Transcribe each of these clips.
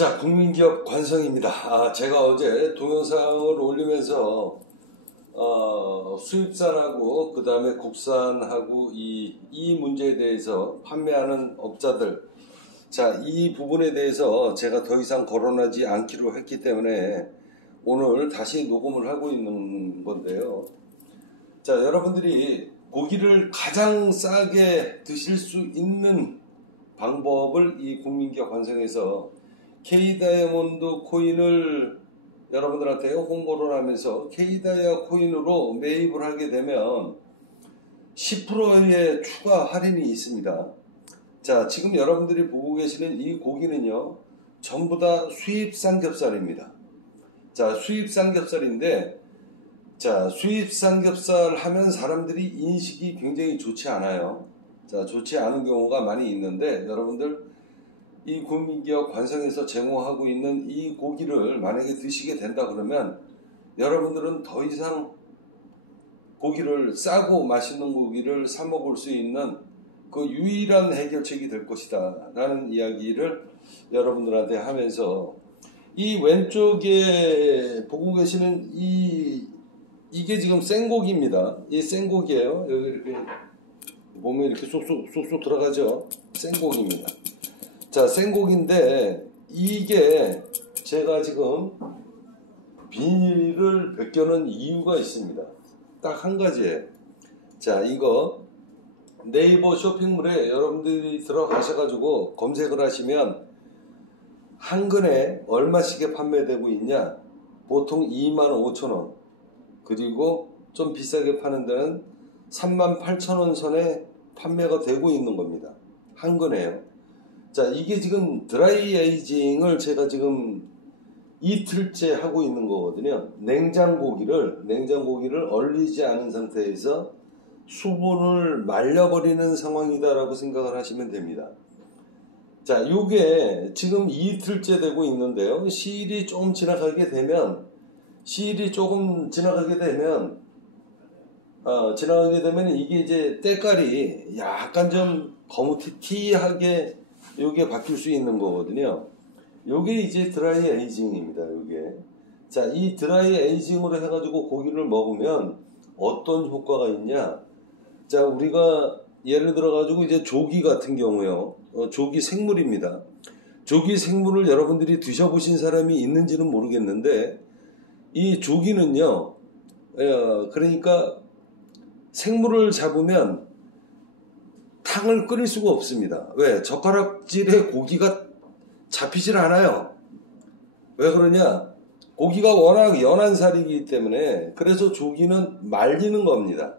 자, 국민기업 관성입니다. 제가 어제 동영상을 올리면서 수입산하고 그 다음에 국산하고 이 문제에 대해서 판매하는 업자들, 자, 이 부분에 대해서 제가 더 이상 거론하지 않기로 했기 때문에 오늘 다시 녹음을 하고 있는 건데요. 자, 여러분들이 고기를 가장 싸게 드실 수 있는 방법을 이 국민기업 관성에서 K다이아몬드 코인을 여러분들한테 홍보를 하면서 K다이아 코인으로 매입을 하게 되면 10%의 추가 할인이 있습니다. 자, 지금 여러분들이 보고 계시는 이 고기는요, 전부 다 수입 삼겹살입니다. 자, 수입 삼겹살인데, 자, 수입 삼겹살 하면 사람들이 인식이 굉장히 좋지 않아요. 자, 좋지 않은 경우가 많이 있는데, 여러분들 이 국민기업 관성에서 제공하고 있는 이 고기를 만약에 드시게 된다 그러면 여러분들은 더 이상 고기를 싸고 맛있는 고기를 사 먹을 수 있는 그 유일한 해결책이 될 것이다 라는 이야기를 여러분들한테 하면서, 이 왼쪽에 보고 계시는 이게 지금 생고기입니다. 이 생고기예요. 여기 이렇게 몸에 이렇게 쏙쏙 들어가죠. 생고기입니다. 자, 생고기인데 이게 제가 지금 비닐을 벗겨놓은 이유가 있습니다. 딱 한 가지예요. 자, 이거 네이버 쇼핑몰에 여러분들이 들어가셔가지고 검색을 하시면 한 근에 얼마씩에 판매되고 있냐, 보통 25,000원, 그리고 좀 비싸게 파는 데는 38,000원 선에 판매가 되고 있는 겁니다. 한 근에요. 자, 이게 지금 드라이 에이징을 제가 지금 이틀째 하고 있는 거거든요. 냉장고기를 얼리지 않은 상태에서 수분을 말려버리는 상황이다라고 생각을 하시면 됩니다. 자, 요게 지금 이틀째 되고 있는데요. 시일이 조금 지나가게 되면 이게 이제 때깔이 약간 좀 거무튀튀하게 요게 바뀔 수 있는 거거든요. 요게 이제 드라이 에이징입니다. 요게. 자, 이 드라이 에이징으로 해가지고 고기를 먹으면 어떤 효과가 있냐? 자, 우리가 예를 들어가지고 이제 조기 같은 경우요. 조기 생물입니다. 조기 생물을 여러분들이 드셔보신 사람이 있는지는 모르겠는데, 이 조기는요, 그러니까 생물을 잡으면 탕을 끓일 수가 없습니다. 왜? 젓가락질에 고기가 잡히질 않아요. 왜 그러냐? 고기가 워낙 연한 살이기 때문에. 그래서 조기는 말리는 겁니다.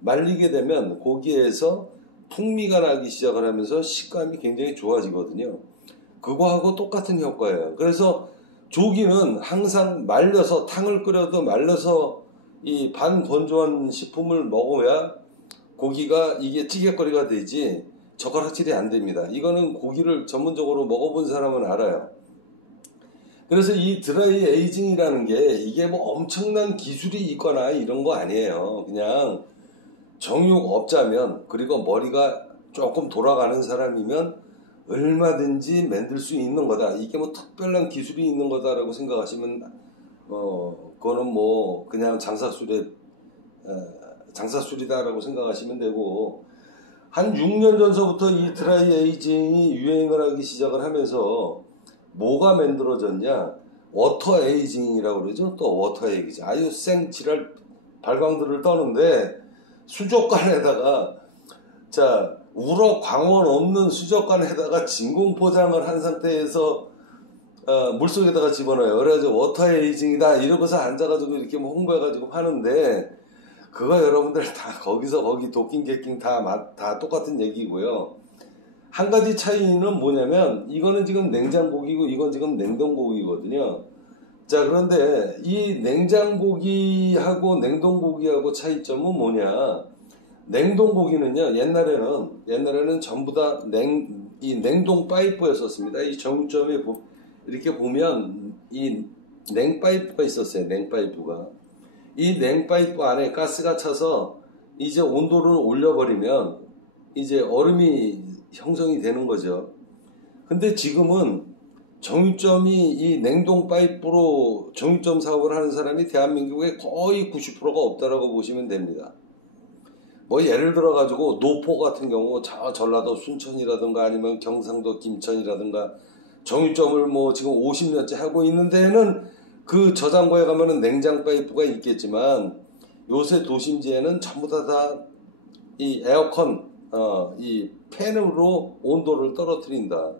말리게 되면 고기에서 풍미가 나기 시작을 하면서 식감이 굉장히 좋아지거든요. 그거하고 똑같은 효과예요. 그래서 조기는 항상 말려서, 탕을 끓여도 말려서 이 반건조한 식품을 먹어야 고기가 이게 찌개거리가 되지 젓가락질이 안 됩니다. 이거는 고기를 전문적으로 먹어본 사람은 알아요. 그래서 이 드라이 에이징이라는 게 이게 뭐 엄청난 기술이 있거나 이런 거 아니에요. 그냥 정육업자면, 그리고 머리가 조금 돌아가는 사람이면 얼마든지 만들 수 있는 거다. 이게 뭐 특별한 기술이 있는 거다라고 생각하시면 그거는 뭐 그냥 장사술이다라고 생각하시면 되고, 한 6년 전서부터 이 드라이 에이징이 유행을 하기 시작을 하면서 뭐가 만들어졌냐? 워터 에이징이라고 그러죠. 또 워터 에이징. 아주 생지랄 발광들을 떠는데, 수족관에다가, 자, 우럭 광원 없는 수족관에다가 진공 포장을 한 상태에서 물속에다가 집어넣어요. 그래가지고 워터 에이징이다 이러고서 앉아가지고 이렇게 뭐 홍보해가지고 파는데, 그거 여러분들 다 거기서 거기 도킹 개킹 다 똑같은 얘기고요. 한 가지 차이는 뭐냐면, 이거는 지금 냉장고기고 이건 지금 냉동고기거든요. 자, 그런데 이 냉장고기하고 냉동고기하고 차이점은 뭐냐? 냉동고기는요, 옛날에는 전부 다 이 냉동 파이프였었습니다. 이 정점에 이렇게 보면 이 냉파이프가 있었어요. 냉파이프가. 이 냉파이프 안에 가스가 차서 이제 온도를 올려버리면 이제 얼음이 형성이 되는 거죠. 근데 지금은 정육점이 이 냉동 파이프로 정육점 사업을 하는 사람이 대한민국에 거의 90%가 없다라고 보시면 됩니다. 뭐 예를 들어 가지고 노포 같은 경우 전라도 순천이라든가 아니면 경상도 김천이라든가 정육점을 뭐 지금 50년째 하고 있는 데에는 그 저장고에 가면은 냉장 파이프가 있겠지만 요새 도심지에는 전부 다 이 에어컨 이 팬으로 온도를 떨어뜨린다.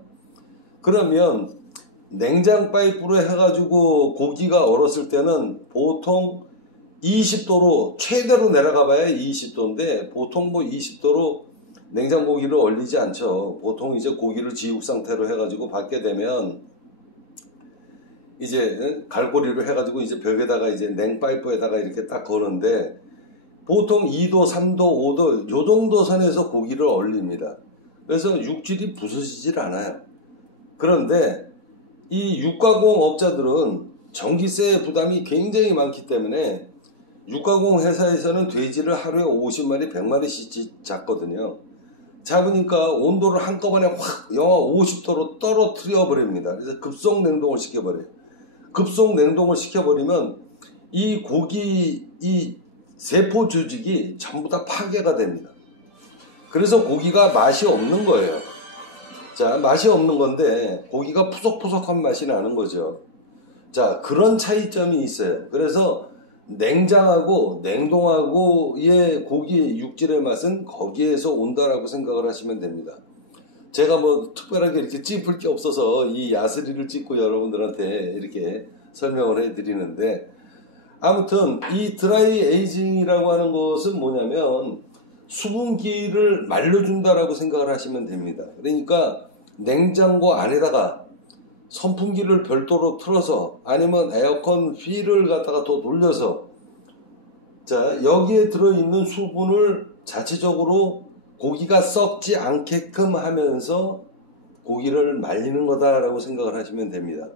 그러면 냉장 파이프로 해가지고 고기가 얼었을 때는 보통 20도로 최대로 내려가 봐야 20도인데 보통 뭐 20도로 냉장 고기를 얼리지 않죠. 보통 이제 고기를 지육 상태로 해가지고 받게 되면 이제 갈고리로 해가지고 이제 벽에다가 이제 냉파이프에다가 이렇게 딱 거는데 보통 2도, 3도, 5도 요 정도 선에서 고기를 얼립니다. 그래서 육질이 부서지질 않아요. 그런데 이 육가공 업자들은 전기세 부담이 굉장히 많기 때문에 육가공 회사에서는 돼지를 하루에 50마리, 100마리씩 잡거든요. 잡으니까 온도를 한꺼번에 확 영하 50도로 떨어뜨려 버립니다. 그래서 급속 냉동을 시켜버려요. 급속 냉동을 시켜버리면 이 고기, 이 세포 조직이 전부 다 파괴가 됩니다. 그래서 고기가 맛이 없는 거예요. 자, 맛이 없는 건데 고기가 푸석푸석한 맛이 나는 거죠. 자, 그런 차이점이 있어요. 그래서 냉장하고 냉동하고의 고기 육질의 맛은 거기에서 온다라고 생각을 하시면 됩니다. 제가 뭐 특별하게 이렇게 찝을 게 없어서 이 야스리를 찍고 여러분들한테 이렇게 설명을 해드리는데, 아무튼 이 드라이 에이징이라고 하는 것은 뭐냐면 수분기를 말려준다라고 생각을 하시면 됩니다. 그러니까 냉장고 안에다가 선풍기를 별도로 틀어서 아니면 에어컨 휠을 갖다가 더 돌려서 자, 여기에 들어있는 수분을 자체적으로 고기가 썩지 않게끔 하면서 고기를 말리는 거다라고 생각을 하시면 됩니다.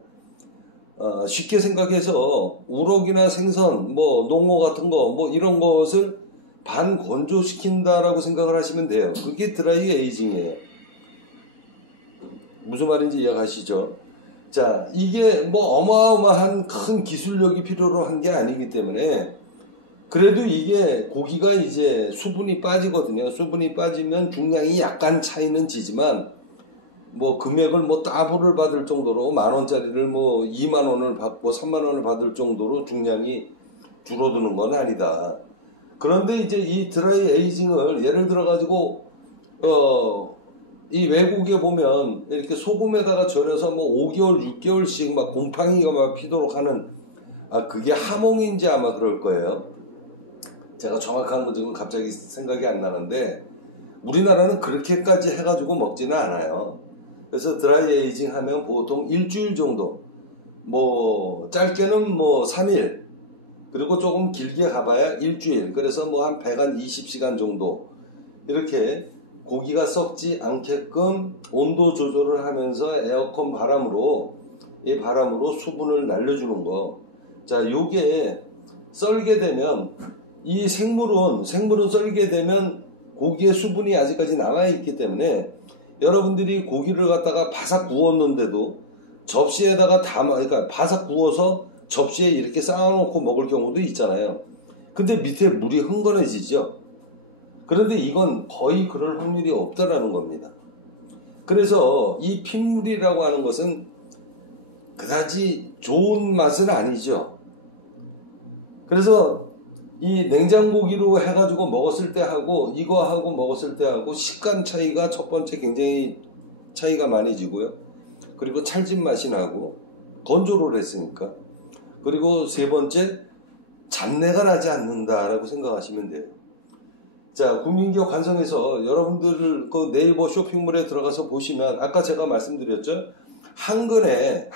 쉽게 생각해서 우럭이나 생선, 뭐 농어 같은 거, 뭐 이런 것을 반건조시킨다라고 생각을 하시면 돼요. 그게 드라이 에이징이에요. 무슨 말인지 이해가시죠? 자, 이게 뭐 어마어마한 큰 기술력이 필요로 한 게 아니기 때문에 그래도 이게 고기가 이제 수분이 빠지거든요. 수분이 빠지면 중량이 약간 차이는 지지만 뭐 금액을 뭐 따블을 받을 정도로 10,000원짜리를 뭐 20,000원을 받고 30,000원을 받을 정도로 중량이 줄어드는 건 아니다. 그런데 이제 이 드라이 에이징을 예를 들어 가지고 이 외국에 보면 이렇게 소금에다가 절여서 뭐 5개월, 6개월씩 막 곰팡이가 막 피도록 하는 그게 하몽인지 아마 그럴 거예요. 제가 정확한 거 지금 갑자기 생각이 안 나는데 우리나라는 그렇게까지 해가지고 먹지는 않아요. 그래서 드라이 에이징 하면 보통 일주일 정도, 뭐 짧게는 뭐 3일, 그리고 조금 길게 가봐야 일주일, 그래서 뭐 한 120시간 정도 이렇게 고기가 썩지 않게끔 온도 조절을 하면서 에어컨 바람으로 이 바람으로 수분을 날려주는 거. 자, 요게 썰게 되면 이 생물은 썰게 되면 고기의 수분이 아직까지 남아있기 때문에 여러분들이 고기를 갖다가 바삭 구웠는데도 접시에다가 그러니까 바삭 구워서 접시에 이렇게 쌓아놓고 먹을 경우도 있잖아요. 근데 밑에 물이 흥건해지죠. 그런데 이건 거의 그럴 확률이 없다라는 겁니다. 그래서 이 핏물이라고 하는 것은 그다지 좋은 맛은 아니죠. 그래서 이 냉장고기로 해가지고 먹었을 때 하고 이거 하고 먹었을 때 하고 식감 차이가 첫 번째 굉장히 차이가 많이 지고요. 그리고 찰진 맛이 나고 건조를 했으니까. 그리고 세 번째, 잡내가 나지 않는다라고 생각하시면 돼요. 자, 국민기업 관성에서 여러분들 그 네이버 쇼핑몰에 들어가서 보시면 아까 제가 말씀드렸죠. 한 근에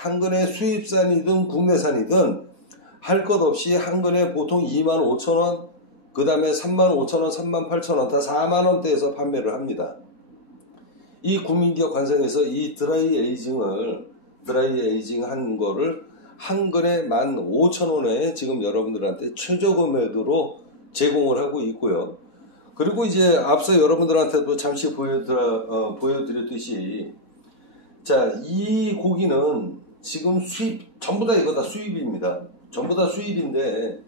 수입산이든 국내산이든 할 것 없이 한 근에 보통 25,000원, 그 다음에 35,000원, 38,000원, 다 4만원대에서 판매를 합니다. 이 국민기업 관성에서 이 드라이 에이징 한 거를 한 근에 15,000원에 지금 여러분들한테 최저 금액으로 제공을 하고 있고요. 그리고 이제 앞서 여러분들한테도 잠시 보여드렸듯이 자, 이 고기는 지금 수입, 전부 다 이거 다 수입입니다. 전부 다 수입인데,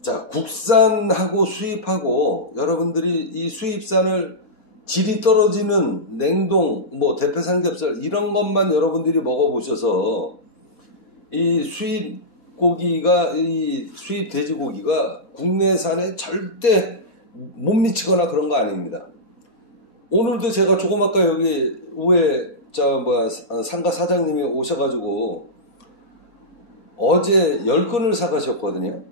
자, 국산하고 수입하고 여러분들이 이 수입산을 질이 떨어지는 냉동, 뭐 대패 삼겹살 이런 것만 여러분들이 먹어보셔서 이 수입 고기가, 이 수입 돼지고기가 국내산에 절대 못 미치거나 그런 거 아닙니다. 오늘도 제가 조금 아까 여기 우에 상가 사장님이 오셔가지고 어제 10건을 사가셨거든요.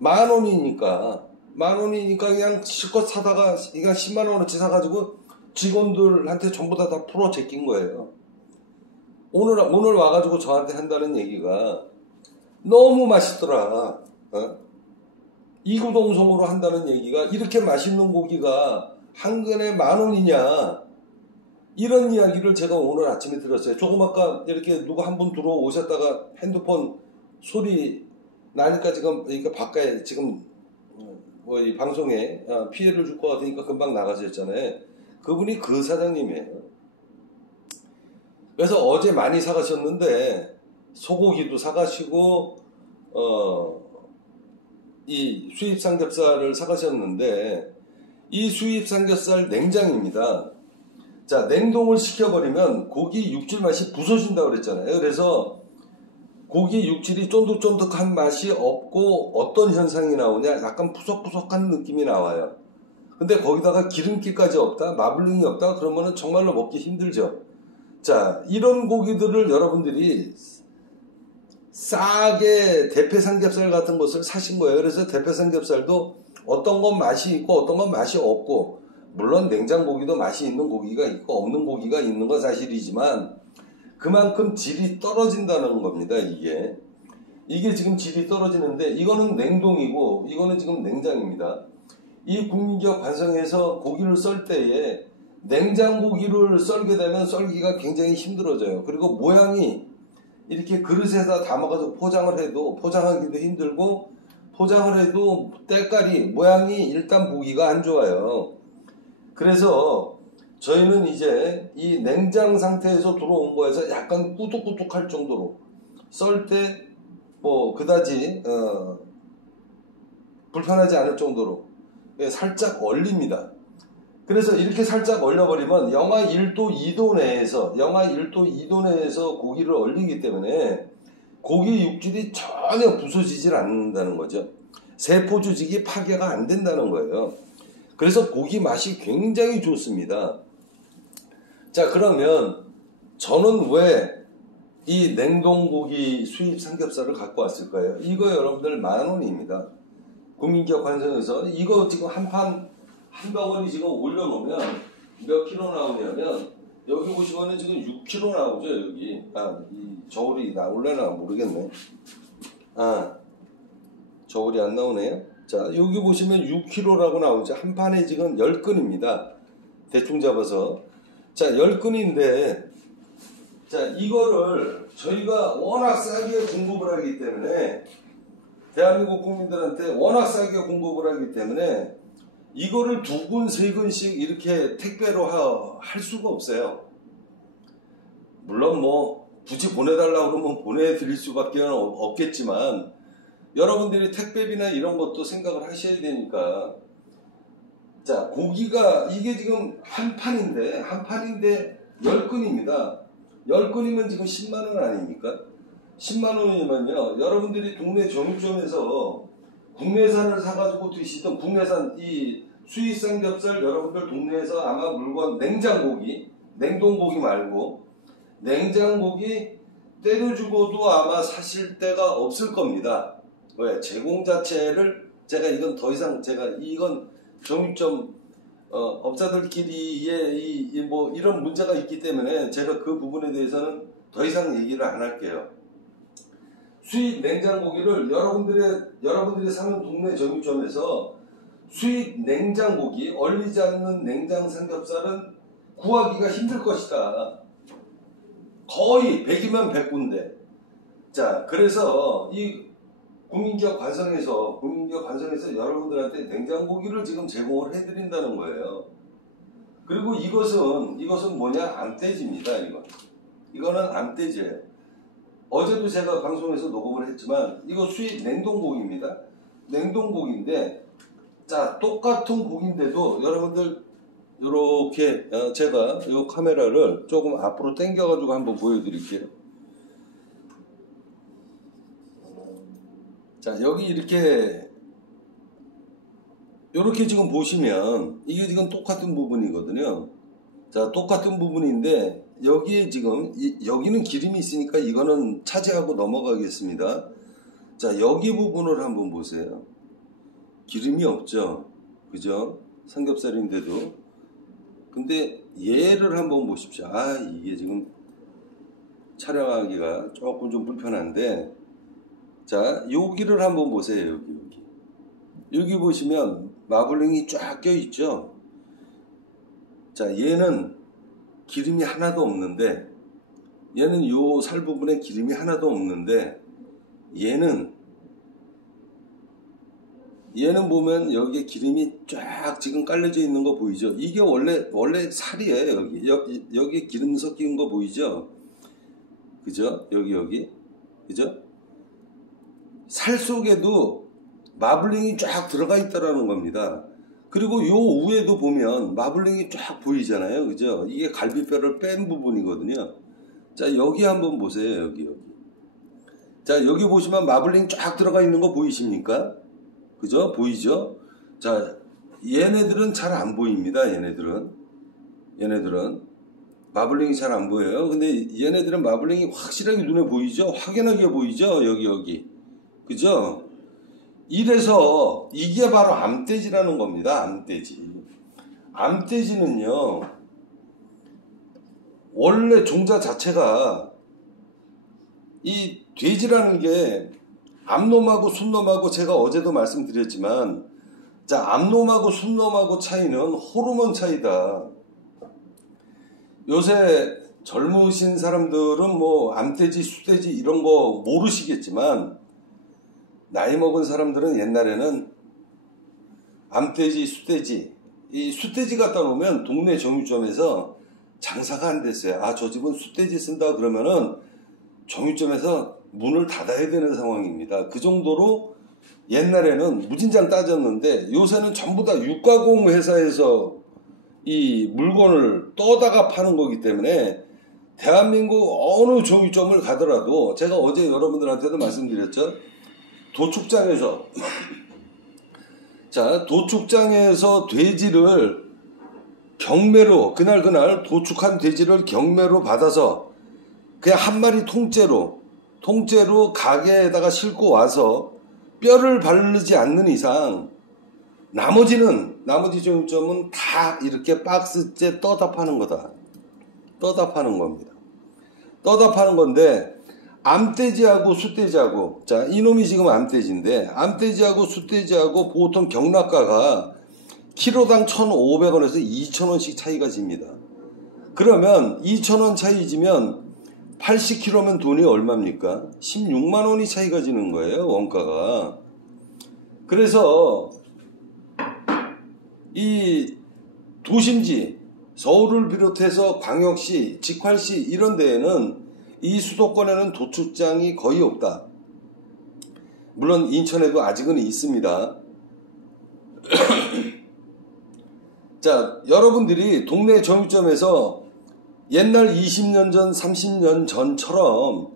10,000원이니까 그냥 실컷 사다가 그냥 10만 원어치 사가지고 직원들한테 전부 다 풀어 제낀 거예요. 오늘 와가지고 저한테 한다는 얘기가 너무 맛있더라. 이구동성으로 한다는 얘기가 이렇게 맛있는 고기가 한 근에 10,000원이냐, 이런 이야기를 제가 오늘 아침에 들었어요. 조금 아까 이렇게 누가 한 분 들어오셨다가 핸드폰 소리 나니까 지금 그러니까 바깥에 지금 뭐 이 방송에 피해를 줄 것 같으니까 금방 나가셨잖아요. 그분이 그 사장님이에요. 그래서 어제 많이 사가셨는데 소고기도 사가시고 이 수입 삼겹살을 사가셨는데 이 수입 삼겹살 냉장입니다. 자, 냉동을 시켜버리면 고기 육질 맛이 부서진다고 그랬잖아요. 그래서 고기 육질이 쫀득쫀득한 맛이 없고 어떤 현상이 나오냐, 약간 푸석푸석한 느낌이 나와요. 근데 거기다가 기름기까지 없다, 마블링이 없다, 그러면은 정말로 먹기 힘들죠. 자, 이런 고기들을 여러분들이 싸게 대패 삼겹살 같은 것을 사신 거예요. 그래서 대패 삼겹살도 어떤 건 맛이 있고 어떤 건 맛이 없고, 물론 냉장고기도 맛이 있는 고기가 있고 없는 고기가 있는 건 사실이지만 그만큼 질이 떨어진다는 겁니다. 이게 지금 질이 떨어지는데, 이거는 냉동이고 이거는 지금 냉장입니다. 이 국민기업 관성에서 고기를 썰 때에 냉장고기를 썰게 되면 썰기가 굉장히 힘들어져요. 그리고 모양이 이렇게 그릇에다 담아가지고 포장을 해도 포장하기도 힘들고, 포장을 해도 때깔이, 모양이 일단 보기가 안 좋아요. 그래서 저희는 이제 이 냉장 상태에서 들어온 거에서 약간 꾸덕꾸덕할 정도로 썰 때 뭐 그다지 불편하지 않을 정도로 살짝 얼립니다. 그래서 이렇게 살짝 얼려버리면 영하 1도 2도 내에서 고기를 얼리기 때문에 고기 육질이 전혀 부서지질 않는다는 거죠. 세포 조직이 파괴가 안 된다는 거예요. 그래서 고기 맛이 굉장히 좋습니다. 자, 그러면 저는 왜 이 냉동고기 수입 삼겹살을 갖고 왔을까요? 이거 여러분들 10,000원입니다. 국민기업 관성에서 이거 지금 한 덩어리 지금 올려놓으면 몇 킬로 나오냐면, 여기 보시면은 지금 6킬로 나오죠. 여기 이 저울이 나올래나 모르겠네. 저울이 안 나오네요. 자, 여기 보시면 6킬로라고 나오죠. 한 판에 지금 10근입니다. 대충 잡아서. 자, 10근인데, 자, 이거를 저희가 워낙 싸게 공급을 하기 때문에, 대한민국 국민들한테 워낙 싸게 공급을 하기 때문에 이거를 2근, 3근씩 이렇게 택배로 할 수가 없어요. 물론 뭐 굳이 보내달라고 그러면 보내드릴 수밖에 없겠지만, 여러분들이 택배비나 이런 것도 생각을 하셔야 되니까. 자, 고기가 이게 지금 한 판인데 10근입니다. 10근이면 지금 10만원 아닙니까? 10만원이면요, 여러분들이 동네 정육점에서 국내산을 사가지고 드시던, 국내산 이 수입 삼겹살 여러분들 동네에서 아마 물건, 냉장고기, 냉동고기 말고 냉장고기 때려주고도 아마 사실 때가 없을 겁니다. 왜? 제공 자체를 제가 이건 더 이상 이건 정육점 업자들끼리의 뭐 이런 문제가 있기 때문에 제가 그 부분에 대해서는 더 이상 얘기를 안 할게요. 수입 냉장고기를 여러분들이 사는 동네 정육점에서 수입 냉장고기, 얼리지 않는 냉장 삼겹살은 구하기가 힘들 것이다. 거의 100이면 100군데. 자, 그래서 이 국민기업 관성에서 여러분들한테 냉장고기를 지금 제공을 해드린다는 거예요. 그리고 이것은 뭐냐? 암돼지입니다. 이거는 암돼지예요. 어제도 제가 방송에서 녹음을 했지만 이거 수입 냉동고기입니다. 냉동고기인데 자 똑같은 고기인데도 여러분들 이렇게 제가 이 카메라를 조금 앞으로 당겨 가지고 한번 보여드릴게요. 자 여기 이렇게 지금 보시면 이게 지금 똑같은 부분이거든요. 자 똑같은 부분인데 여기에 지금 여기는 기름이 있으니까 이거는 차지하고 넘어가겠습니다. 자 여기 부분을 한번 보세요. 기름이 없죠. 그죠? 삼겹살인데도. 근데 얘를 한번 보십시오. 아 이게 지금 촬영하기가 조금 좀 불편한데 자 여기를 한번 보세요. 여기 보시면 마블링이 쫙 껴있죠. 자 얘는 기름이 하나도 없는데 얘는 요 살 부분에 기름이 하나도 없는데 얘는 보면 여기에 기름이 쫙 지금 깔려져 있는 거 보이죠? 이게 원래 살이에요. 여기 기름 섞인 거 보이죠? 그죠? 여기 그죠? 살 속에도 마블링이 쫙 들어가 있다라는 겁니다. 그리고 요 위에도 보면 마블링이 쫙 보이잖아요. 그죠? 이게 갈비뼈를 뺀 부분이거든요. 자, 여기 한번 보세요. 여기. 자, 여기 보시면 마블링 쫙 들어가 있는 거 보이십니까? 그죠? 보이죠? 자, 얘네들은 잘 안 보입니다. 얘네들은 마블링이 잘 안 보여요. 근데 얘네들은 마블링이 확실하게 눈에 보이죠? 확연하게 보이죠? 여기. 그죠? 이래서 이게 바로 암돼지라는 겁니다. 암돼지는요 원래 종자 자체가 이 돼지라는 게 암놈하고 순놈하고 제가 어제도 말씀드렸지만 자 암놈하고 순놈하고 차이는 호르몬 차이다. 요새 젊으신 사람들은 뭐 암돼지 수돼지 이런 거 모르시겠지만 나이 먹은 사람들은 옛날에는 암돼지 수돼지 이 수돼지 갖다 놓으면 동네 정육점에서 장사가 안 됐어요. 아 저 집은 수돼지 쓴다 그러면은 정육점에서 문을 닫아야 되는 상황입니다. 그 정도로 옛날에는 무진장 따졌는데 요새는 전부 다 육가공 회사에서 이 물건을 떠다가 파는 거기 때문에 대한민국 어느 정육점을 가더라도 제가 어제 여러분들한테도 말씀드렸죠. 도축장에서 자 도축장에서 돼지를 경매로 그날 도축한 돼지를 경매로 받아서 그냥 한 마리 통째로 가게에다가 싣고 와서 뼈를 바르지 않는 이상 나머지 정육점은 다 이렇게 박스째 떠다 파는 거다. 떠다 파는 겁니다. 떠다 파는 건데 암돼지하고 숫돼지하고 자 이놈이 지금 암돼지인데 암돼지하고 숫돼지하고 보통 경락가가 키로당 1,500원에서 2,000원씩 차이가 집니다. 그러면 2,000원 차이 지면 80kg면 돈이 얼마입니까? 16만원이 차이가 지는 거예요. 원가가. 그래서 이 도심지 서울을 비롯해서 광역시, 직활시 이런 데에는 이 수도권에는 도축장이 거의 없다. 물론 인천에도 아직은 있습니다. 자, 여러분들이 동네 정육점에서 옛날 20년 전, 30년 전처럼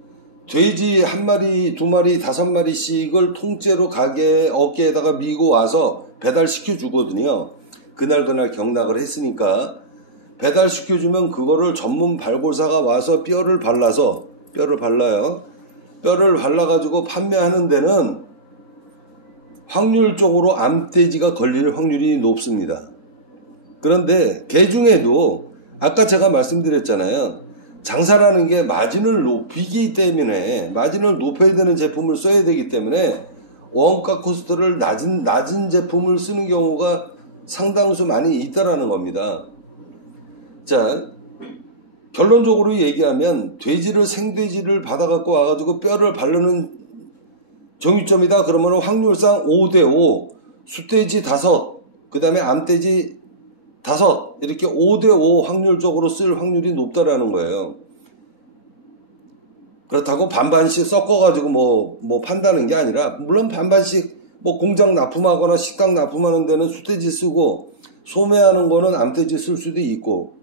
돼지 한 마리, 두 마리, 다섯 마리씩을 통째로 가게 어깨에다가 미고 와서 배달시켜 주거든요. 그날 경락을 했으니까 배달시켜주면 그거를 전문 발골사가 와서 뼈를 발라요. 뼈를 발라가지고 판매하는 데는 확률적으로 암돼지가 걸릴 확률이 높습니다. 그런데 개 중에도 아까 제가 말씀드렸잖아요. 장사라는 게 마진을 높이기 때문에 마진을 높여야 되는 제품을 써야 되기 때문에 원가 코스트를 낮은 제품을 쓰는 경우가 상당수 많이 있다라는 겁니다. 자, 결론적으로 얘기하면 생돼지를 받아갖고 와가지고 뼈를 바르는 정육점이다 그러면 확률상 5대5 숫돼지 5, 그 다음에 암돼지 5 이렇게 5대5 확률적으로 쓸 확률이 높다라는 거예요. 그렇다고 반반씩 섞어가지고 뭐 판다는 게 아니라, 물론 반반씩 뭐 공장 납품하거나 식당 납품하는 데는 숫돼지 쓰고, 소매하는 거는 암돼지 쓸 수도 있고,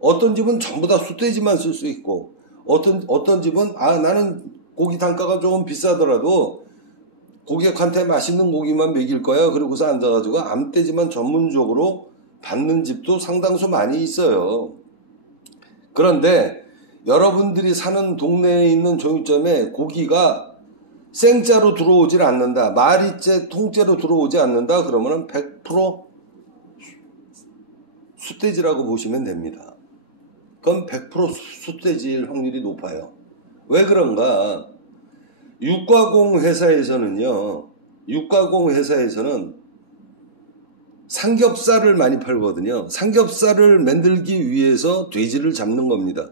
어떤 집은 전부 다 숫돼지만 쓸 수 있고, 어떤 집은, 나는 고기 단가가 조금 비싸더라도 고객한테 맛있는 고기만 먹일 거야. 그러고서 앉아가지고 암돼지만 전문적으로 받는 집도 상당수 많이 있어요. 그런데 여러분들이 사는 동네에 있는 정육점에 고기가 생짜로 들어오질 않는다. 마리째, 통째로 들어오지 않는다. 그러면은 100% 숫돼지라고 보시면 됩니다. 그럼 100% 숫돼지일 확률이 높아요. 왜 그런가? 육가공 회사에서는요, 삼겹살을 많이 팔거든요. 삼겹살을 만들기 위해서 돼지를 잡는 겁니다.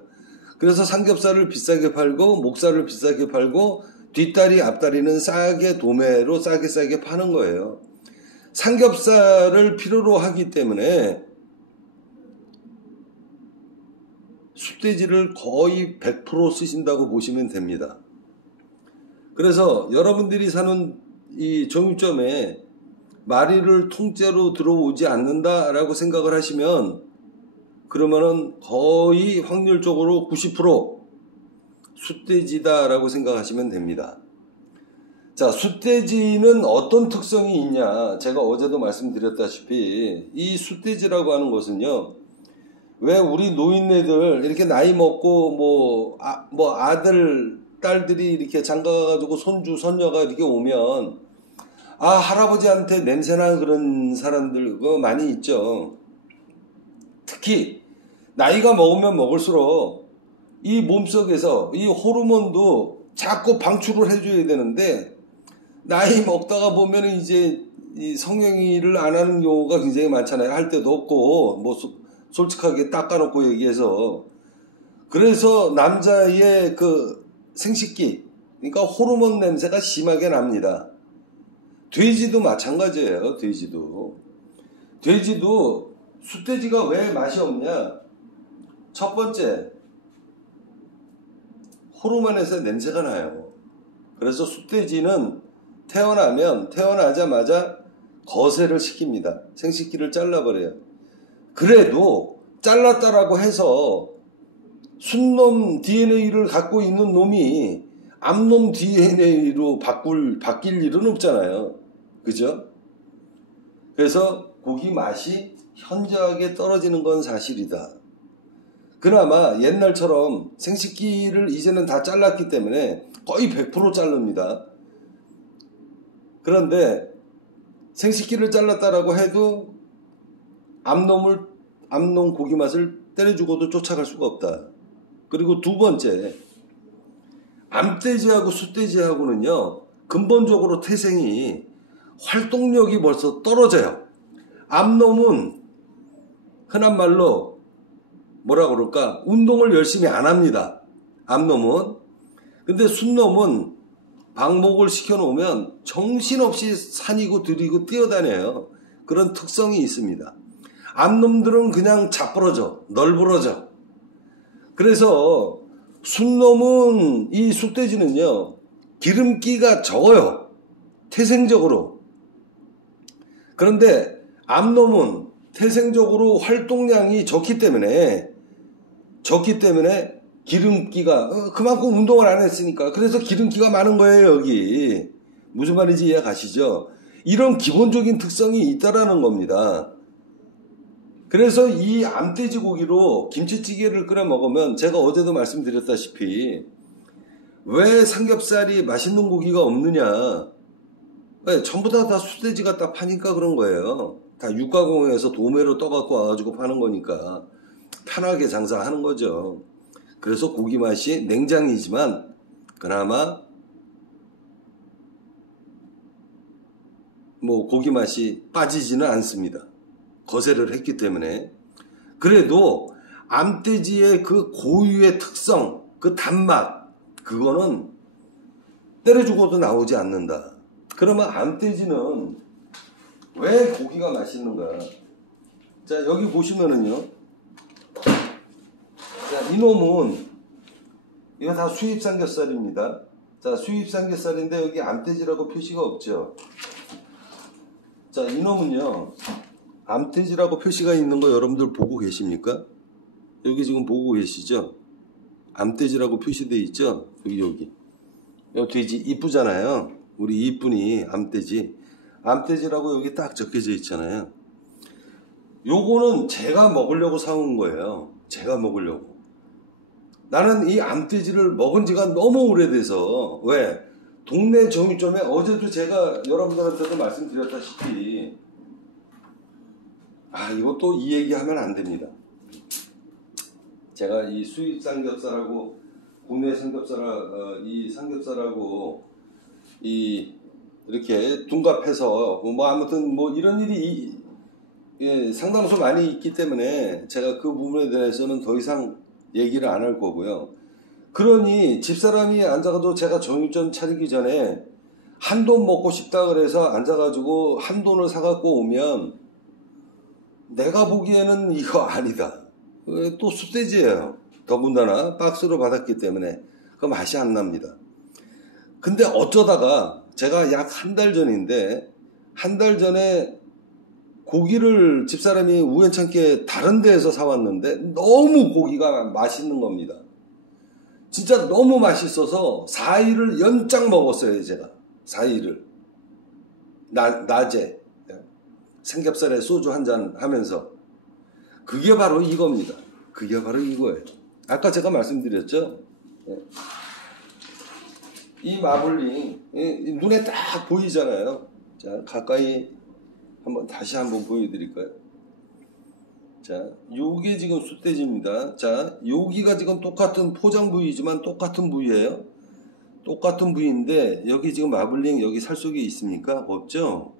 그래서 삼겹살을 비싸게 팔고, 목살을 비싸게 팔고, 뒷다리, 앞다리는 싸게 도매로 싸게 파는 거예요. 삼겹살을 필요로 하기 때문에 숫돼지를 거의 100% 쓰신다고 보시면 됩니다. 그래서 여러분들이 사는 이 정육점에 마리를 통째로 들어오지 않는다라고 생각을 하시면, 그러면은 거의 확률적으로 90% 숫돼지다라고 생각하시면 됩니다. 자, 숫돼지는 어떤 특성이 있냐? 제가 어제도 말씀드렸다시피 이 숫돼지라고 하는 것은요, 왜 우리 노인네들 이렇게 나이 먹고 아들 딸들이 이렇게 장가가가지고 손주 손녀가 이렇게 오면 할아버지한테 냄새나 그런 사람들 많이 있죠. 특히 나이가 먹으면 먹을수록 이 몸속에서 이 호르몬도 자꾸 방출을 해줘야 되는데, 나이 먹다가 보면 이제 이 성형이를 안 하는 경우가 굉장히 많잖아요. 할 때도 없고, 솔직하게 닦아놓고 얘기해서. 그래서 남자의 그 생식기, 그러니까 호르몬 냄새가 심하게 납니다. 돼지도 마찬가지예요. 돼지도 숫돼지가 왜 맛이 없냐? 첫 번째, 호르몬에서 냄새가 나요. 그래서 숫돼지는 태어나자마자 거세를 시킵니다. 생식기를 잘라버려요. 그래도 잘랐다라고 해서 순놈 DNA를 갖고 있는 놈이 암놈 DNA로 바뀔 일은 없잖아요. 그죠? 그래서 고기 맛이 현저하게 떨어지는 건 사실이다. 그나마 옛날처럼 생식기를 이제는 다 잘랐기 때문에 거의 100% 자릅니다. 그런데 생식기를 잘랐다라고 해도 암놈 고기 맛을 때려주고도 쫓아갈 수가 없다. 그리고 두 번째, 암돼지하고 숫돼지하고는요, 근본적으로 태생이 활동력이 벌써 떨어져요. 암놈은 흔한 말로 뭐라 그럴까? 운동을 열심히 안 합니다. 암놈은. 근데 숫놈은 방목을 시켜놓으면 정신없이 산이고 들이고 뛰어다녀요. 그런 특성이 있습니다. 암놈들은 그냥 자부러져, 널브러져. 그래서 숫놈은, 이 숫돼지는요, 기름기가 적어요. 태생적으로. 그런데 암놈은 태생적으로 활동량이 적기 때문에 기름기가, 그만큼 운동을 안 했으니까. 그래서 기름기가 많은 거예요, 여기. 무슨 말인지 이해 가시죠? 이런 기본적인 특성이 있다라는 겁니다. 그래서 이 암돼지 고기로 김치찌개를 끓여 먹으면, 제가 어제도 말씀드렸다시피 왜 삼겹살이 맛있는 고기가 없느냐? 왜? 전부 다 숫돼지 갖다 파니까 그런 거예요. 다 육가공에서 도매로 떠갖고 와가지고 파는 거니까 편하게 장사하는 거죠. 그래서 고기 맛이 냉장이지만 그나마 고기 맛이 빠지지는 않습니다. 거세를 했기 때문에. 그래도 암돼지의 그 고유의 특성, 그 단맛, 그거는 때려주고도 나오지 않는다. 그러면 암돼지는 왜 고기가 맛있는가? 자, 여기 보시면은요. 자, 이놈은 이거 다 수입 삼겹살입니다. 자, 수입 삼겹살인데 여기 암돼지라고 표시가 없죠. 자, 이놈은요, 암돼지라고 표시가 있는 거 여러분들 보고 계십니까? 여기 지금 보고 계시죠? 암돼지라고 표시되어 있죠? 여기. 여기 돼지 이쁘잖아요. 우리 이쁜이 암돼지. 암돼지라고 여기 딱 적혀져 있잖아요. 요거는 제가 먹으려고 사온 거예요. 제가 먹으려고. 나는 이 암돼지를 먹은 지가 너무 오래돼서, 왜? 동네 정육점에 어제도 제가 여러분들한테도 말씀드렸다시피, 이것도 이 얘기하면 안 됩니다. 제가 이 수입 삼겹살하고 국내 이 삼겹살하고 이렇게 둔갑해서 아무튼 이런 일이 상당수 많이 있기 때문에 제가 그 부분에 대해서는 더 이상 얘기를 안 할 거고요. 그러니 집사람이 앉아가도 제가 정육점 차리기 전에 한돈 먹고 싶다 그래서 앉아가지고 한돈을 사갖고 오면 내가 보기에는 이거 아니다. 또 숫돼지예요. 더군다나 박스로 받았기 때문에 그 맛이 안 납니다. 근데 어쩌다가 제가 약 한 달 전인데 한 달 전에 고기를 집사람이 우연찮게 다른 데에서 사왔는데 너무 고기가 맛있는 겁니다. 진짜 너무 맛있어서 4일을 연짝 먹었어요. 제가 4일을 낮에 삼겹살에 소주 한잔 하면서. 그게 바로 이겁니다. 그게 바로 이거예요. 아까 제가 말씀드렸죠. 이 마블링 눈에 딱 보이잖아요. 자, 가까이 다시 한번 보여드릴까요? 자, 요게 지금 숫돼지입니다. 자, 여기가 지금 똑같은 포장 부위지만 똑같은 부위예요. 똑같은 부위인데 여기 지금 마블링 여기 살속이 있습니까? 없죠?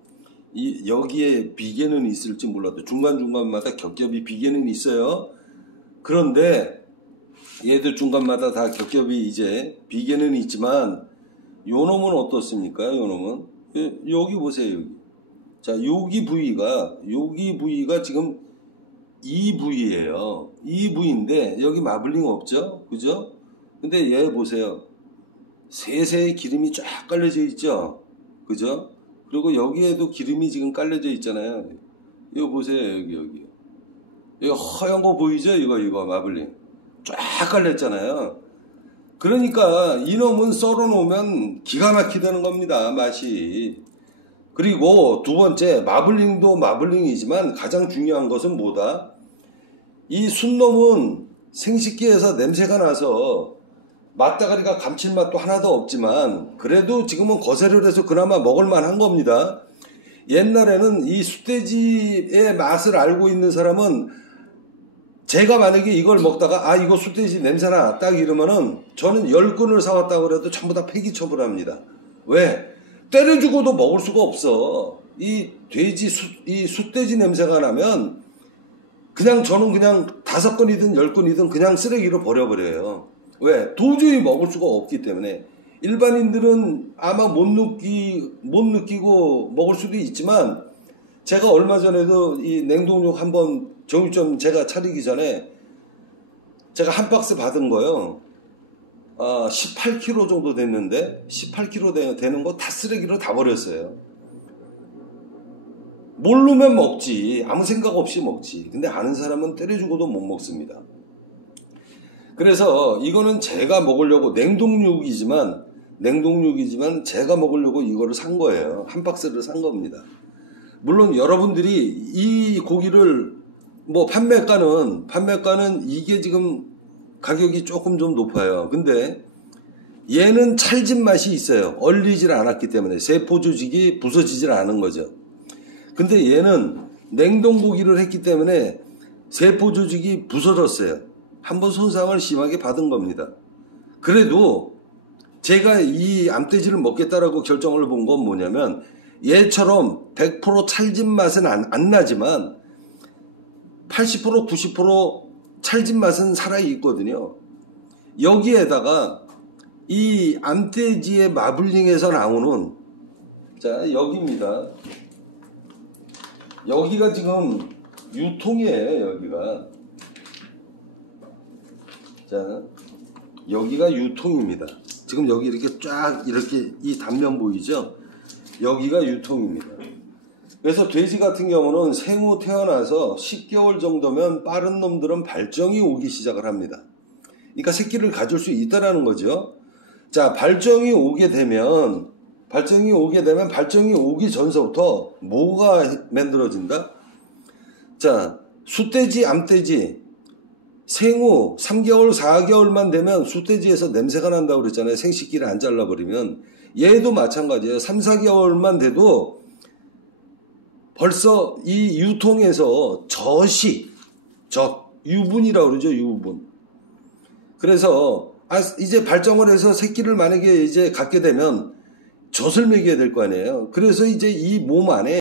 여기에 비계는 있을지 몰라도 중간중간마다 겹겹이 비계는 있어요. 그런데 얘들 중간마다 다 겹겹이 이제 비계는 있지만 요 놈은 어떻습니까? 요 놈은 여기 보세요. 여기. 자, 여기 부위가 지금 이 부위예요. 이 부위인데 여기 마블링 없죠? 그죠? 근데 얘 보세요. 세세의 기름이 쫙 깔려져 있죠? 그죠? 그리고 여기에도 기름이 지금 깔려져 있잖아요. 이거 보세요. 여기. 이거 허연 거 보이죠? 이거 마블링. 쫙 깔렸잖아요. 그러니까 이놈은 썰어 놓으면 기가 막히다는 겁니다. 맛이. 그리고 두 번째, 마블링도 마블링이지만 가장 중요한 것은 뭐다? 이 순놈은 생식기에서 냄새가 나서 맛다가리가 감칠맛도 하나도 없지만 그래도 지금은 거세를 해서 그나마 먹을만한 겁니다. 옛날에는 이 숫돼지의 맛을 알고 있는 사람은 제가 만약에 이걸 먹다가 이거 숫돼지 냄새나 딱 이러면은 저는 10근을 사왔다고 그래도 전부 다 폐기 처분합니다. 왜? 때려 죽어도 먹을 수가 없어. 이 숫돼지 냄새가 나면 저는 그냥 5건이든 10건이든 그냥 쓰레기로 버려버려요. 왜? 도저히 먹을 수가 없기 때문에. 일반인들은 아마 못 느끼고 먹을 수도 있지만 제가 얼마 전에도 이 냉동육 한번 정육점 제가 차리기 전에 제가 한 박스 받은 거요. 18kg 정도 됐는데 18kg 되는 거 다 쓰레기로 다 버렸어요. 모르면 먹지. 아무 생각 없이 먹지. 근데 아는 사람은 때려 죽어도 못 먹습니다. 그래서 이거는 제가 먹으려고 냉동육이지만 제가 먹으려고 이거를 산 거예요. 한 박스를 산 겁니다. 물론 여러분들이 이 고기를 판매가는 이게 지금 가격이 조금 좀 높아요. 근데 얘는 찰진 맛이 있어요. 얼리질 않았기 때문에 세포 조직이 부서지질 않은 거죠. 근데 얘는 냉동고기를 했기 때문에 세포 조직이 부서졌어요. 한번 손상을 심하게 받은 겁니다. 그래도 제가 이 암돼지를 먹겠다라고 결정을 본 건 뭐냐면 얘처럼 100% 찰진 맛은 안 나지만 80% 90% 찰진 맛은 살아있거든요. 여기에다가 이 암돼지의 마블링에서 나오는 자 여기입니다. 여기가 지금 유통이에요. 여기가 자 여기가 유통입니다. 지금 여기 이렇게 쫙 이렇게 이 단면 보이죠? 여기가 유통입니다. 그래서 돼지 같은 경우는 생후 태어나서 10개월 정도면 빠른 놈들은 발정이 오기 시작을 합니다. 그러니까 새끼를 가질 수 있다라는 거죠. 자, 발정이 오게 되면 발정이 오기 전서부터 뭐가 만들어진다? 자, 숫돼지, 암돼지 생후 3개월, 4개월만 되면 숫돼지에서 냄새가 난다고 그랬잖아요. 생식기를 안 잘라버리면. 얘도 마찬가지예요. 3, 4개월만 돼도 벌써 이 유통에서 유분이라고 그러죠. 유분. 그래서 이제 발정을 해서 새끼를 만약에 이제 갖게 되면 젖을 먹여야 될 거 아니에요. 그래서 이제 이 몸 안에